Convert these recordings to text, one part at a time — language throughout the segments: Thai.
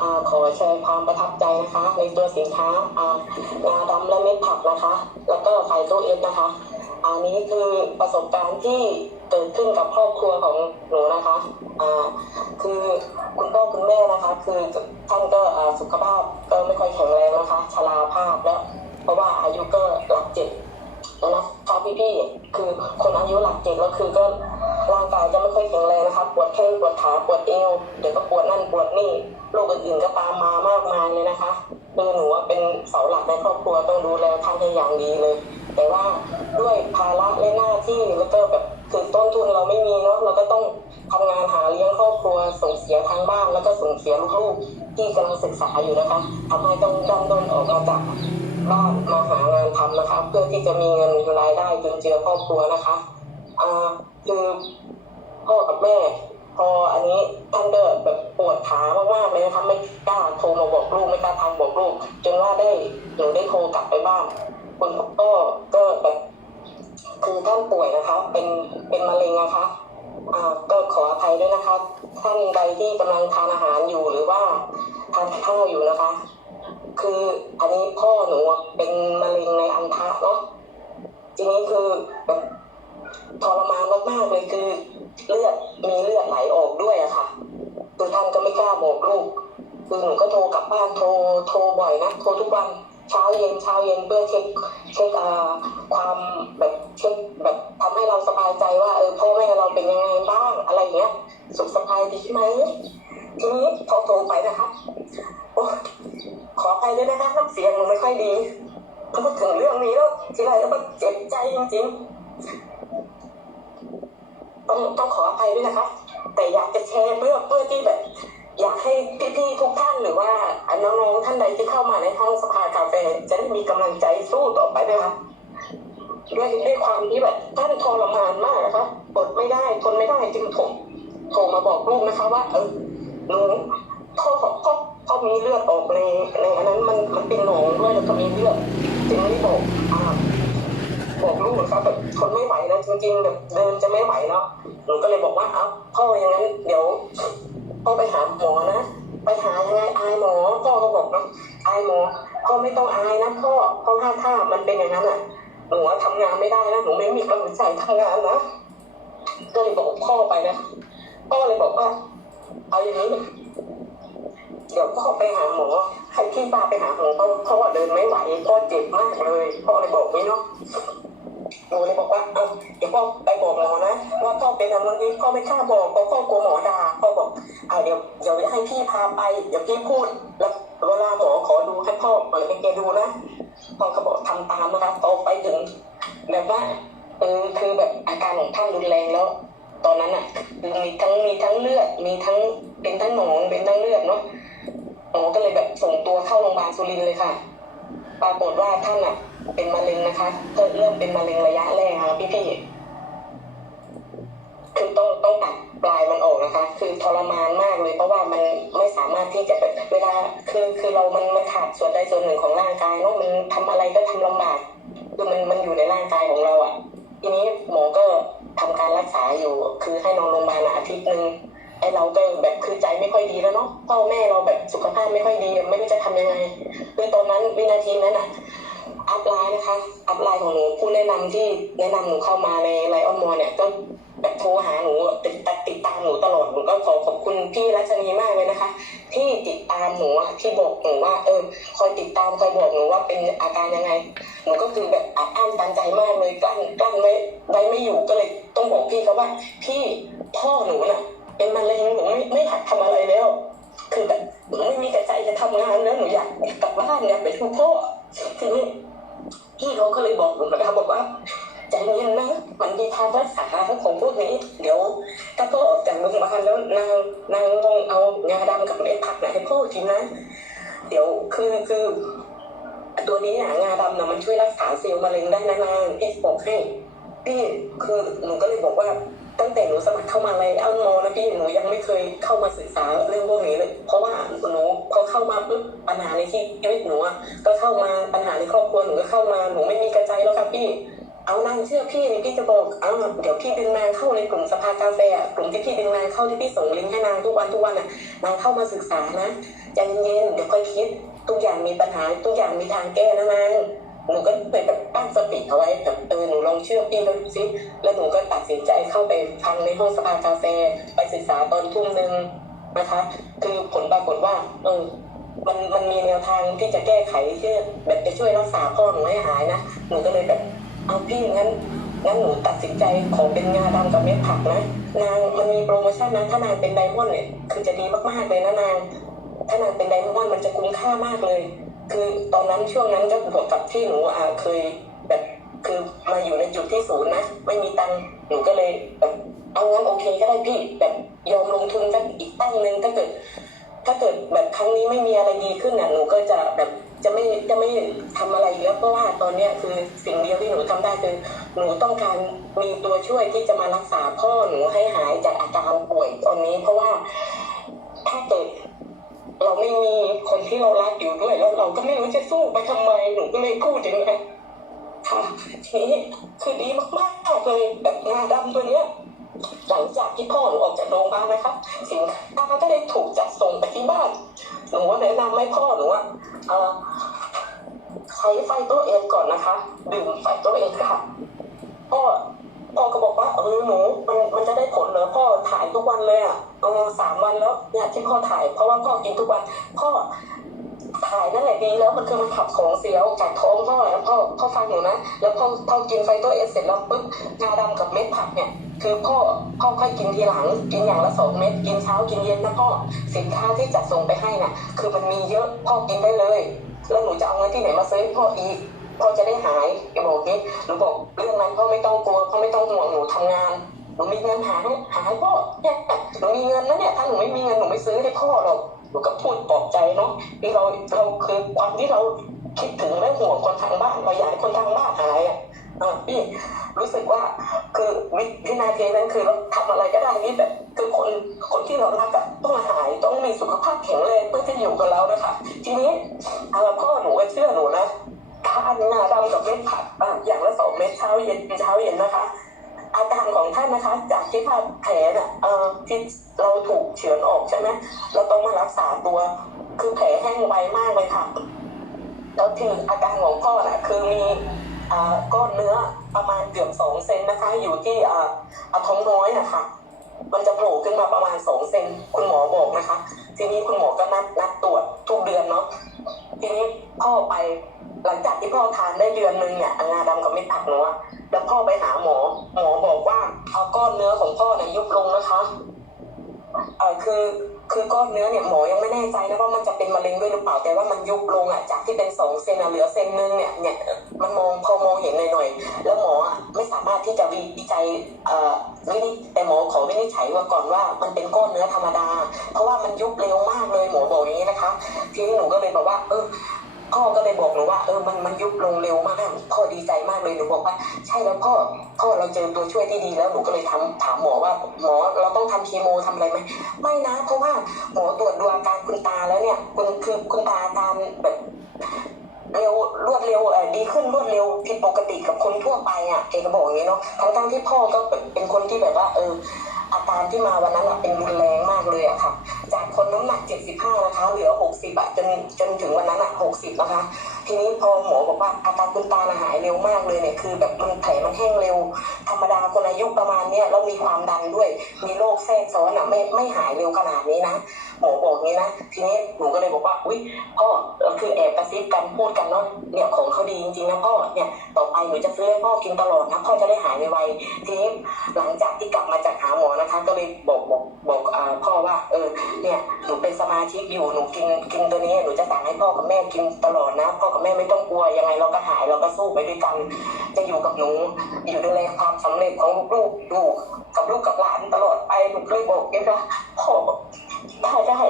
อขอแชร์ความประทับใจนะคะ ในตัวสินค้าอางาดำและเม็ดผักนะคะ แล้วก็ไข่โซเอ็นนะคะ อันนี้คือประสบการณ์ที่เกิดขึ้นกับครอบครัวของหนูนะคะอ่าคือคุณพ่อคุณแม่นะคะ คือท่านก็สุขภาพก็ไม่ค่อยแข็งแรงนะคะชราภาพแล้วเพราะว่าอายุก็หลักเจ็ดแล้วนะคะพี่ๆคือคนอายุหลักเจ็ดแล้วคือก็ ร่างกายจะไม่ค่อยแข็งแรงนะคะปวดแข้งปวดขาปวดเอวเดี๋ยวก็ปวดนั่นปวดนี่โรคอื่นๆก็ตามมามากมายเลยนะคะคือหนูว่าเป็นเสาหลักในครอบครัวต้องดูแลท่านให้อย่างดีเลย แต่ว่าด้วยภาระและหน้าที่แล้วก็แบบคือต้นทุนเราไม่มีเนาะเราก็ต้องทำงานหาเลี้ยงครอบครัวส่งเสียทางบ้านแล้วก็ส่งเสียลูกๆที่กำลังศึกษาอยู่นะคะทำให้ต้องดันด้นออกมาจากบ้านมาหางานทำนะคะ เพื่อที่จะมีเงินรายได้จนเจือครอบครัวนะคะ อ่าคือพ่อกับแม่ พออันนี้ท่านก็แบบปวดขามากๆเลยนะคะไม่กล้าโทรมาบอกลูกไม่กล้าทางบอกลูกจนว่าได้หนูได้โทรกลับไปบ้านคุณพ่อก็แบบคือท่านป่วยนะคะ เป็นเป็นมะเร็งนะคะอ่าก็ขออภัยด้วยนะคะท่านใดที่กำลังทานอาหารอยู่หรือว่าทานข้าวอยู่นะคะ คืออันนี้พ่อหนูเป็นมะเร็งในอันทะเนาะทีนี้คือ รมานมากๆเลยคือเลือดมีเลือดไหลออกด้วยอะค่ะคือท่านก็ไม่กล้าบอกลูกคือหนูก็โทรกลับบ้านโทรโทรบ่อยนะโทรทุกวันเช้าเย็นเช้าเย็นเพื่อเช็คเช็คอ่าความแบบเช็คแบบทำให้เราสบายใจว่าเออพ่อแม่เราเป็นยังไงบ้างอะไรเงี้ยสุขสบายดีไหมทีนี้พอโทรไปนะคะโอ้ขอไปด้วยนะคะน้ำเสียงหนูไม่ค่อยดีพูดถึงเรื่องนี้แล้วทีไรแล้วมันเจ็บใจจริงๆ ต้องต้องขออภัยด้วยนะคะแต่อยากจะแชร์เพื่อเพื่อที่แบบ อยากให้พี่ๆทุกท่านหรือว่าน้องๆท่านใดที่เข้ามาในห้องสภากาแฟจะได้มีกำลังใจสู้ต่อไปนะคะด้วยด้วยความที่แบบท่านทรมานมากนะคะอดไม่ได้ทนไม่ได้จึงโทรโทรมาบอกลูกนะคะ ว่า เออหนูพ่อพ่อพ่อมีเลือดออกในในอันนั้นมันมันเป็นหนองด้วยแล้วก็มีเลือดจึงได้บอกอ่า บอกลูกนะครับแบบทนไม่ไหวแล้วจริงๆแบบเดินจะไม่ไหวแล้วหนูก็เลยบอกว่าเอ้าพ่ออย่างนั้นเดี๋ยวพ่อไปหาหมอนะไปหายังไงอายหมอพ่อก็บอกนะอายหมอพ่อไม่ต้องอายนะพ่อเพราะถ้าถ้ามันเป็นอย่างนั้นอะหนูว่าทำงานไม่ได้นะหนูไม่มีกำลังใจทำงานนะก็เลยบอกพ่อไปนะพ่อเลยบอกว่าเอาอย่างนี้เดี๋ยวพ่อไปหาหมอให้พี่พาไปหาหมอเพราะเพราะว่าเดินไม่ไหวพ่อเจ็บมากเลยพ่อเลยบอกนี่เนาะ หนูเลยบอกว่าเอาเดี๋ยวพ่อไปบอกหมอนะว่าพ่อเป็นอะไรนี้พ่อไม่กล้าบอกเพราะพ่อกลัวหมอด่าพ่อบอกเอาเดี๋ยวเดี๋ยวให้พี่พาไปเดี๋ยวพี่พูดแล้วเวลาหมอขอดูให้พ่อเปิดให้แกดูนะพ่อก็บอกทำตามนะคะโตไปถึงแบบว่าเออคือแบบอาการของท่านรุนแรงแล้ว ตอนนั้นอะคือมีทั้งมีทั้งเลือดมีทั้งเป็นทั้งหนองเป็นทั้งเลือดเนาะหมอก็เลยแบบส่งตัวเข้าโรงพยาบาลสุรินทร์เลยค่ะ ปรากฏว่าท่านอะ เป็นมะเร็งนะคะก็เริ่มเป็นมะเร็งระยะแรกค่ะพี่พี่คือต้องต้องตัดปลายมันออกนะคะ คือทรมานมากเลย เพราะว่ามันไม่สามารถที่จะแบบเวลาคือคือเรามันมันขาดส่วนใดส่วนหนึ่งของร่างกายเนาะมันทำอะไรก็ทำลำบากคือมันมันอยู่ในร่างกายของเราอะ ทีนี้หมอก็ทำการรักษาอยู่ คือให้นอนโรงพยาบาลอาทิตย์หนึ่งไอเราก็แบบคือใจไม่ค่อยดีแล้วเนาะพ่อแม่เราแบบสุขภาพไม่ค่อยดีไม่รู้จะทำยังไงคือตอนนั้นวินาทีนั้นอะ อัพไลน์นะคะ อัพไลน์ของหนูผู้แนะนำที่แนะนำหนูเข้ามาในไลออนมอเนี่ยก็แบบโทรหาหนูติดติดติดตามหนูตลอดหนูก็ขอขอบคุณพี่รัชนีมากเลยนะคะ ที่ติดตามหนูอะที่บอกหนูว่า เออคอยติดตามคอยบอกหนูว่าเป็นอาการยังไงหนูก็คือแบบอัดอั้นตันใจมากเลยกลั้นกลั้นไว้ไว้ไม่อยู่ก็เลยต้องบอกพี่เขาว่า พี่พ่อหนูน่ะ เป็นมะเร็งหนูไม่ไม่อยากทำอะไรแล้ว คือแบบหนูไม่มีกระใจจะทำงานแล้วหนูอยากกลับบ้านเนี่ยไปดูพ่อทีนี้ พี่เขาก็เลยบอกหนูนะคะบอกว่าใจเย็นนะมันมีทางรักษาของพวกนี้ เดี๋ยว ถ้าพ่อออกจากโรงพยาบาลแล้วนางนางลองเอางาดำกับเม็ดผักไหนให้พ่อกินนะ เดี๋ยวคือคือ ตัวนี้อะงาดำนะมันช่วยรักษาเซลล์มะเร็งได้นะนางพี่บอกให้พี่คือหนูก็เลยบอกว่า ตั้งแต่หนูสมัครเข้ามาเลยเอามอนะพี่หนูยังไม่เคยเข้ามาศึกษาเรื่องพวกนี้เลย เพราะว่าหนูพอเข้ามาปุ๊บปัญหาในที่ชีวิตหนูอะก็เข้ามาปัญหาในครอบครัวหนูก็เข้ามาหนูไม่มีกระใจแล้วครับพี่เอานางเชื่อพี่นี่พี่จะบอก เอาเดี๋ยวพี่ดึงนางเข้าในกลุ่มสภากาแฟกลุ่มที่พี่ดึงนางเข้าที่พี่ส่งลิงก์ให้นางทุกวันทุกวันอะนางเข้ามาศึกษานะใจเย็นเดี๋ยวค่อยคิด ทุกอย่างมีปัญหาทุกอย่างมีทางแก้นะนาง หนูก็เลยแบบตั้งสติเอาไว้แบบเออหนูลองเชื่อพี่ดูสิแล้วหนูก็ตัดสินใจเข้าไปฟังในห้องสภากาแฟไปศึกษาตอนทุ่มหนึ่งนะคะคือผลปรากฏว่าเออมันมันมีแนวทางที่จะแก้ไขที่แบบจะช่วยรักษาพ่อหนูให้หายนะหนูก็เลยแบบเอาพี่งั้นงั้นหนูตัดสินใจขอเป็นงาดำกับเม็ดผักนะนางมันมีโปรโมชั่นนะถ้านางเป็นไดมอนด์เนี่ยคือจะดีมากๆเลยนะนางถ้านางเป็นไดมอนด์มันจะคุ้มค่ามากเลย คือตอนนั้นช่วงนั้นก็บวกกับที่หนูอ่าเคยแบบคือมาอยู่ในจุดที่ศูนย์นะไม่มีตังค์หนูก็เลยแบบเอางั้นโอเคก็ได้พี่แบบยอมลงทุนสักอีกตั้งหนึ่งถ้าเกิด ถ้าเกิดแบบครั้งนี้ไม่มีอะไรดีขึ้นน่ะหนูก็จะแบบจะไม่จะไม่ทำอะไรแล้วเพราะว่าตอนเนี้ยคือสิ่งเดียวที่หนูทำได้คือหนูต้องการมีตัวช่วยที่จะมารักษาพ่อหนูให้หายจากอาการป่วยตอนนี้ เพราะว่าถ้าเกิด เราไม่มีคนที่เรารักอยู่ด้วย แล้วเราก็ไม่รู้จะสู้ไปทำไมหนูก็เลยพูดอย่างนี้ค่ะทีนี้คือดีมากๆเลยแบบงาดำตัวเนี้ยหลังจากที่พ่อหนูออกจากโรงพยาบาลนะครับสินค้าก็ได้ถูกจัดส่งไปที่บ้านหนูว่าแนะนำให้พ่อหนูอะเออใช้ไฟตัวเองก่อนนะคะ ดื่มไฟตัวเองค่ะพ่อ พ่อก็บอกว่าเออหนูมันมันจะได้ผลเหรอพ่อถ่ายทุกวันเลยอะเออสามวันแล้วเนี่ยที่พ่อถ่าย เพราะว่าพ่อกินทุกวัน พ่อถ่ายนั่นแหละดีแล้วมันคือมันขับของเสียออกจากท้องพ่อแล้วพ่อพ่อฟังหนูนะแล้วพ่อพ่อกินไฟตัวเอสเสร็จแล้วปุ๊บงาดำกับเม็ดผักเนี่ยคือพ่อพ่อค่อยกินทีหลัง กินอย่างละสองเม็ดกินเช้ากินเย็นนะพ่อสินค้าที่จัดส่งไปให้น่ะ คือมันมีเยอะพ่อกินได้เลย แล้วหนูจะเอาเงินที่ไหนมาซื้อพ่ออีก พ่อจะได้หายแกบอกนี้หนูบอกเรื่องนั้นพ่อไม่ต้องกลัวพ่อไม่ต้องห่วงหนูทำงานหนูมีเงินหาหาพ่อเนี่ยหนูมีเงินนะเนี่ยถ้าหนูไม่มีเงินหนูไม่ซื้อให้พ่อหรอกหนูก็พูดปลอบใจเนาะที่เราเราคือความที่เราคิดถึงและห่วงคนทางบ้านเราอยากให้คนทางบ้านหายอะอ่าพี่รู้สึกว่าคือวิวินาทีนั้นคือเราทำอะไรก็ได้นี่แบบคือคนคนที่เรารักอะต้องหายต้องมีสุขภาพแข็งแรงเพื่อที่อยู่กับเรานะคะทีนี้เอาพ่อหนูเชื่อหนูนะ ทานงาดำกับเม็ดผักอย่างละสองเม็ดเช้าเย็นเช้าเย็นนะคะ อาการของท่านนะคะ จากที่ว่าแผลน่ะเอ่อที่เราถูกเฉือนออกใช่ไหมเราต้องมารักษาตัว คือแผลแห้งไวมากเลยค่ะแล้วคืออาการของพ่อน่ะคือมีอก้อนเนื้อประมาณเกือบสองเซนนะคะ อยู่ที่ท้องน้อยนะคะมันจะโผล่ขึ้นมาประมาณสองเซนคุณหมอบอกนะคะ ทีนี้คุณหมอก็นัดนัดตรวจทุกเดือนเนาะทีนี้พ่อไป หลังจากที่พ่อทานได้เดือนหนึงเนี่ยงาดำกับเม็ดผักหนูอแล้วพ่อไปหาหมอ หมอบอกว่าเอาก้อนเนื้อของพ่อเนี่ยยุบลงนะคะเออคือคือก้อนเนื้อเนี่ยหมอยังไม่แน่ใจนะว่ามันจะเป็นมะเร็งด้วยหรือเปล่าแต่ว่ามันยุบลงอะจากที่เป็นสองเซนอะเหลือเซนนึงเนี่ยเนี่ยมันมองพอมองเห็นหน่อยๆแล้วหมออะไม่สามารถที่จะวิจัยเอ่อวินิจแต่หมอขอวินิจฉัยว่าก่อนว่ามันเป็นก้อนเนื้อธรรมดา เพราะว่ามันยุบเร็วมากเลยหมอบอกอย่างนี้นะคะ ทีนี้หนูก็เลยบอกว่าเออ พ่อก็เลยบอกหนูว่าเออมันมันยุบลงเร็วมากพ่อดีใจมากเลยหนูบอกว่า ใช่แล้วพ่อพ่อเราเจอตัวช่วยที่ดีแล้วหนูก็เลยทำถามหมอว่าหมอเราต้องทำคีโมทำอะไรไหมไม่นะ เพราะว่าหมอตรวจดูอาการคุณตาแล้วเนี่ยคุณคือคุณตาอาแบบเร็วรวดเร็วเออดีขึ้นรวดเร็วผิดปกติกับคนทั่วไปอะแกก็บอกอย่างนี้เนาะทั้งทั้งที่พ่อก็เป็นคนที่แบบว่า เออ อาการที่มาวันนั้นอะเป็นรุนแรงมากเลยอะค่ะ จากคนน้ำหนัก 75 นะคะเหลือิบอะจนจนถึงวันนั้นอะหกสิบนะคะ ทีนี้พอหมอบอกว่าอาการคุณตาหายเร็วมากเลยเนี่ยคือแบบมันแผลมันแห้งเร็ว ธรรมดาคนอายุประมาณเนี้ยแล้วมีความดันด้วย มีโรคแทรกซ้อนอะไม่ไม่หายเร็วขนาดนี้นะหมอบอกงี้นะทีนี้หนูก็เลยบอกว่าอุ้ยพ่อเราคือแอบกระซิบกันพูดกันเนาะเนี่ยของเขาดีจริงๆนะพ่อเนี่ยต่อไปหนูจะซื้อให้พ่อกินตลอดนะพ่อจะได้หายไวๆทีนี้หลังจากที่กลับมาจากหาหมอนะคะ ก็เลยบอกบอกบอกอ่าพ่อว่าเออเนี่ยหนูเป็นสมาชิกอยู่หนูกินกินตัวนี้หนูจะสั่งให้พ่อกับแม่กินตลอดนะพ่อกับแม่ไม่ต้องกลัวยังไงเราก็หายเราก็สู้ไปด้วยกัน จะอยู่กับหนูอยู่ดูแลความสำเร็จของลูกๆอยู่กับลูกกับหลานตลอดไปหนูกเลยบอกเองว่าพ่อได้ได้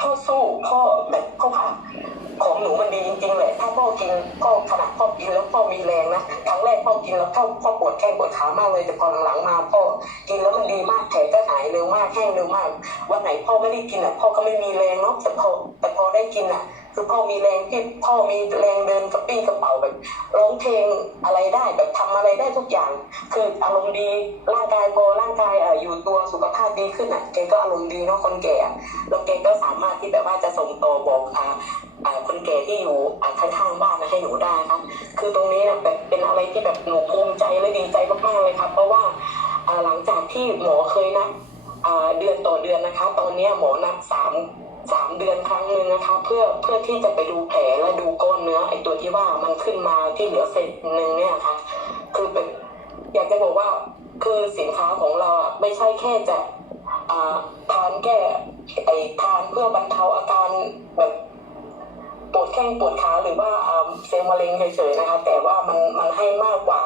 พ่อสู้พ่อแบบพ่อพาของหนูมันดีจริงๆแหละถ้าพ่อกินพ่อขนาดพ่อกินแล้วพ่อมีแรงนะครั้งแรกพ่อกินแล้วพ่อพ่อปวดแข้งปวดขามากเลยแต่พอหลังๆมาพ่อกินแล้วมันดีมากแผลก็หายเร็วมากแห้งเร็วมาก วันไหนพ่อไม่ได้กินอะพ่อก็ไม่มีแรงเนาะแต่พอแต่พอได้กินอะ คือพ่อมีแรงที่พ่อมีแรงเดินกระปี้กระเป๋าแบบร้องเพลงอะไรได้แบบทำอะไรได้ทุกอย่าง คืออารมณ์ดีร่างกายพอร่างกายออยู่ตัวสุขภาพดีขึ้นอะแกก็อารมณ์ดีเนาะคนแก่แล้วแกก็สามารถที่แบบว่าจะส่งต่อบอกอ่าอ่าคนแก่ที่อยู่ข้างๆบ้านนะให้หนูได้ครับคือตรงนี้นะแบบเป็นอะไรที่แบบหนูภูมิใจและดีใจมากๆเลยครับเพราะว่าหลังจากที่หมอเคยนับเดือนต่อเดือนนะคะ ตอนนี้หมอนับสาม สามเดือนครั้งหนึ่งนะคะเพื่อเพื่อที่จะไปดูแผลและดูก้อนเนื้อไอตัวที่ว่ามันขึ้นมาที่เหลือเศษหนึ่งเนี่ยค่ะ คือเป็นอยากจะบอกว่าคือสินค้าของเราอะไม่ใช่แค่จะทานแก้ไอทานเพื่อบรรเทาอาการแบบปวดแข้งปวดขาหรือว่าอ่าเซลล์มะเร็งเฉยๆนะคะ แต่ว่ามันมันให้มากกว่า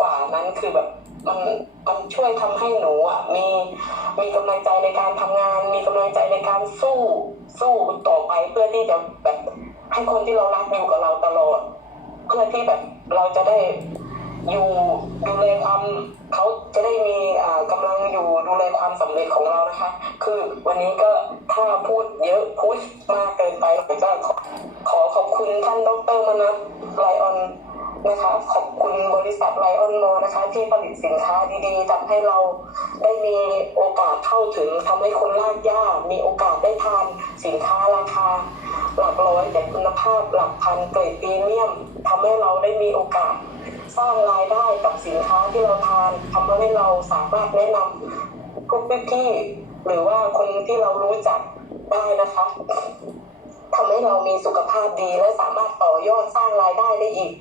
กว่านั้นคือแบบ มันมันช่วยทำให้หนูอะมีมีกำลังใจในการทำงาน มีกำลังใจในการสู้สู้ต่อไปเพื่อที่จะแบบให้คนที่เรารักอยู่กับเราตลอด เพื่อที่แบบเราจะได้อยู่ดูแลความเขาจะได้มีอ่ากำลังอยู่ดูแลความสำเร็จของเรานะคะ คือวันนี้ก็ถ้าพูดเยอะพูดมากเกินไปผมก็ขอขอขอบคุณท่านดรมนัสไลออน นะคะขอบคุณบริษัทไลออนโมนะคะ ที่ผลิตสินค้าดีๆทำให้เราได้มีโอกาสเข้าถึงทำให้คนลากย่ามีโอกาสได้ทานสินค้าราคา หลักร้อยแต่คุณภาพหลักพันเกรดพรีเมียมทำให้เราได้มีโอกาสสร้างรายได้กับสินค้าที่เราทานทำให้เราสามารถแนะนำพวกพี่หรือว่าคนที่เรารู้จักได้นะคะทำให้เรามีสุขภาพดีและสามารถต่อยอดสร้างรายได้ได้อีก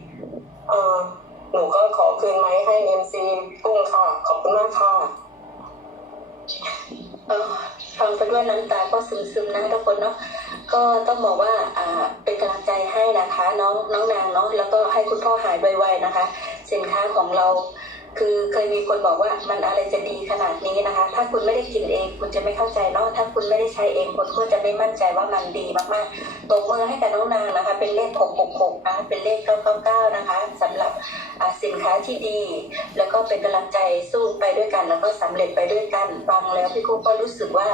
อ่อหนูก็ขอคืนไม้ให้เอ็มซีกุ้งค่ะ ขอบคุณมากค่ะเออฟังไปด้วยน้ำตาก็ซึมๆนะทุกคนเนาะก็ต้องบอกว่าอ่าเป็นกำลังใจให้นะคะ น้องน้องนางเนาะแล้วก็ให้คุณพ่อหายไวๆนะคะ สินค้าของเรา คือเคยมีคนบอกว่ามันอะไรจะดีขนาดนี้นะคะ ถ้าคุณไม่ได้กินเอง คุณจะไม่เข้าใจเนาะถ้าคุณไม่ได้ใช้เองคุณก็จะไม่มั่นใจว่ามันดีมากๆตบมือให้กับน้องนางนะคะ เป็นเลข 666นะเป็นเลข 999 นะคะสำหรับสินค้าที่ดี แล้วก็เป็นกำลังใจสู้ไปด้วยกัน แล้วก็สำเร็จไปด้วยกันฟังแล้วพี่กุ๊กก็รู้สึกว่า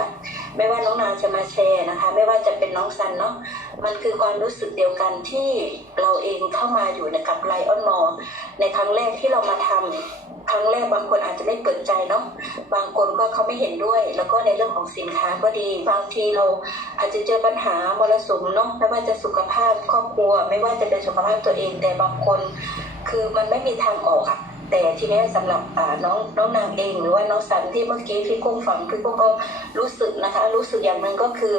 ไม่ว่าน้องนาจะมาแชร์นะคะ ไม่ว่าจะเป็นน้องซันเนาะมันคือความรู้สึกเดียวกันที่เราเองเข้ามาอยู่ในกับไลออนมอในครั้งแรกที่เรามาทำครั้งแรกบางคนอาจจะไม่เปิดใจเนาะบางคนก็เขาไม่เห็นด้วย แล้วก็ในเรื่องของสินค้าก็ดี บางทีเราอาจจะเจอปัญหามรสุมเนาะไม่ว่าจะสุขภาพครอบครัว ไม่ว่าจะเป็นสุขภาพตัวเองแต่บางคน คือมันไม่มีทางออกอะ แต่ทีนี้ยสำหรับน้องน้องนางเองหรือว่าน้องสันที่เมื่อกี้พี่กุ้งฟังพี่กุ้งก็รู้สึกนะคะ รู้สึกอย่างหนึ่งก็คือ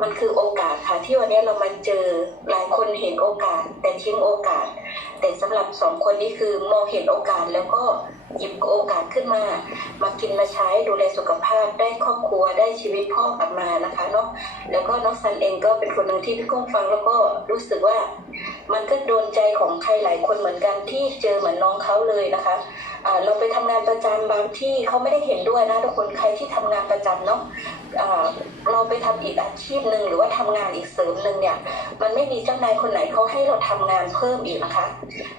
มันคือโอกาสค่ะที่วันนี้เรามาเจอหลายคนเห็นโอกาส แต่ทิ้งโอกาส แต่สำหรับสองคนนี้คือมองเห็นโอกาสแล้วก็หยิบโอกาสขึ้นมา มากินมาใช้ดูแลสุขภาพได้ครอบครัวได้ชีวิตพ่อกลับมานะคะเนาะแล้วก็น้องซันเองก็เป็นคนหนึ่งที่พี่กุ้งฟังแล้วก็รู้สึกว่า มันก็โดนใจของใครหลายคนเหมือนกันที่เจอเหมือนน้องเขาเลยนะคะอ่าเราไปทำงานประจำบางที่เขาไม่ได้เห็นด้วยนะทุกคนใครที่ทำงานประจำเนาะอ่าเราไปทำอีกอาชีพหนึ่งหรือว่าทำงานอีกเสริมหนึ่งเนี่ย มันไม่มีเจ้านายคนไหนเขาให้เราทำงานเพิ่มอีกนะคะ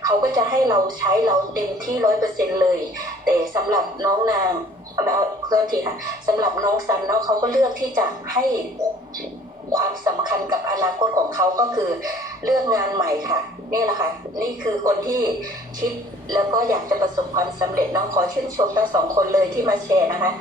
เขาก็จะให้เราใช้เราเต็มที่ร้อยเปอร์เซ็นเลย แต่สำหรับน้องนางเอาเพื่อที่ค่ะสำหรับน้องซันเนาะเขาก็เลือกที่จะให้ความสำคัญกับอนาคตของเขาก็คือ เลือกงานใหม่ค่ะ นี่แหละค่ะ นี่คือคนที่คิดแล้วก็อยากจะประสบความสำเร็จน้องขอชื่นชมทั้งสองคนเลยที่มาแชร์นะคะ